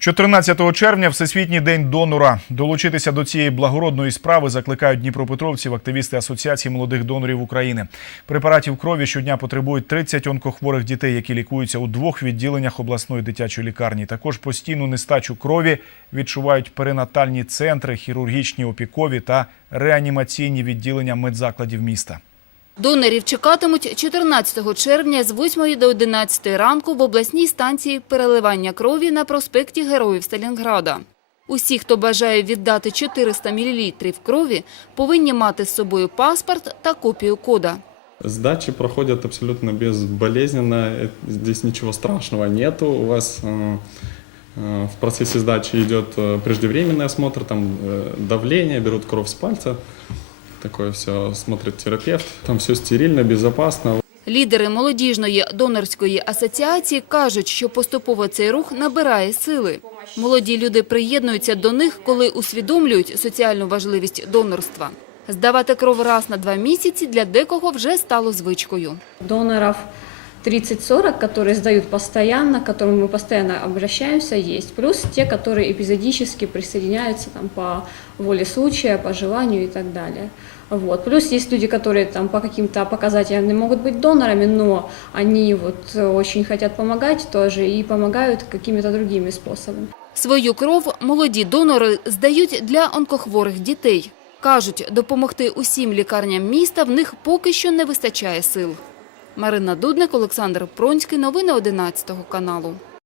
14 червня Всесвітній день донора. Долучитися до цієї благородної справи закликають дніпропетровців, активісти Асоціації молодих донорів України. Препаратів крові щодня потребують 30 онкохворих дітей, які лікуються у двох відділеннях обласної дитячої лікарні. Також постійну нестачу крові відчувають перинатальні центри, хірургічні опікові та реанімаційні відділення медзакладів міста. Донорів чекатимуть 14 червня з 8 до 11 ранку в обласній станції переливання крові на проспекті Героїв Сталінграда. Усі, хто бажає віддати 400 мл крові, повинні мати з собою паспорт та копію кода. Сдачи проходят абсолютно безболезненно, э, здесь ничего страшного нету. У вас э, э, в процессе сдачи идет э, преждевременный осмотр, там э, давление, берут кровь с пальца, такое все смотрит терапевт, там все стерильно, безопасно. Лідери молодіжної донорської асоціації кажуть, що поступово цей рух набирає сили. Молоді люди приєднуються до них, коли усвідомлюють соціальну важливість донорства. Здавати кров раз на два місяці для декого вже стало звичкою. Доноров 30-40, которые сдают постоянно, к которым мы постоянно обращаемся, есть. Плюс те, которые эпизодически присоединяются там, по воле случая, по желанию и так далее. Вот. Плюс есть люди, которые там, по каким-то показателям не могут быть донорами, но они вот, э, очень хотят помогать тоже и помогают какими-то другими способами. Свою кров молоді донори здають для онкохворих дітей. Кажуть, допомогти усім лікарням міста в них поки що не вистачає сил. Марина Дудник, Олександр Пронський. Новини 11 каналу.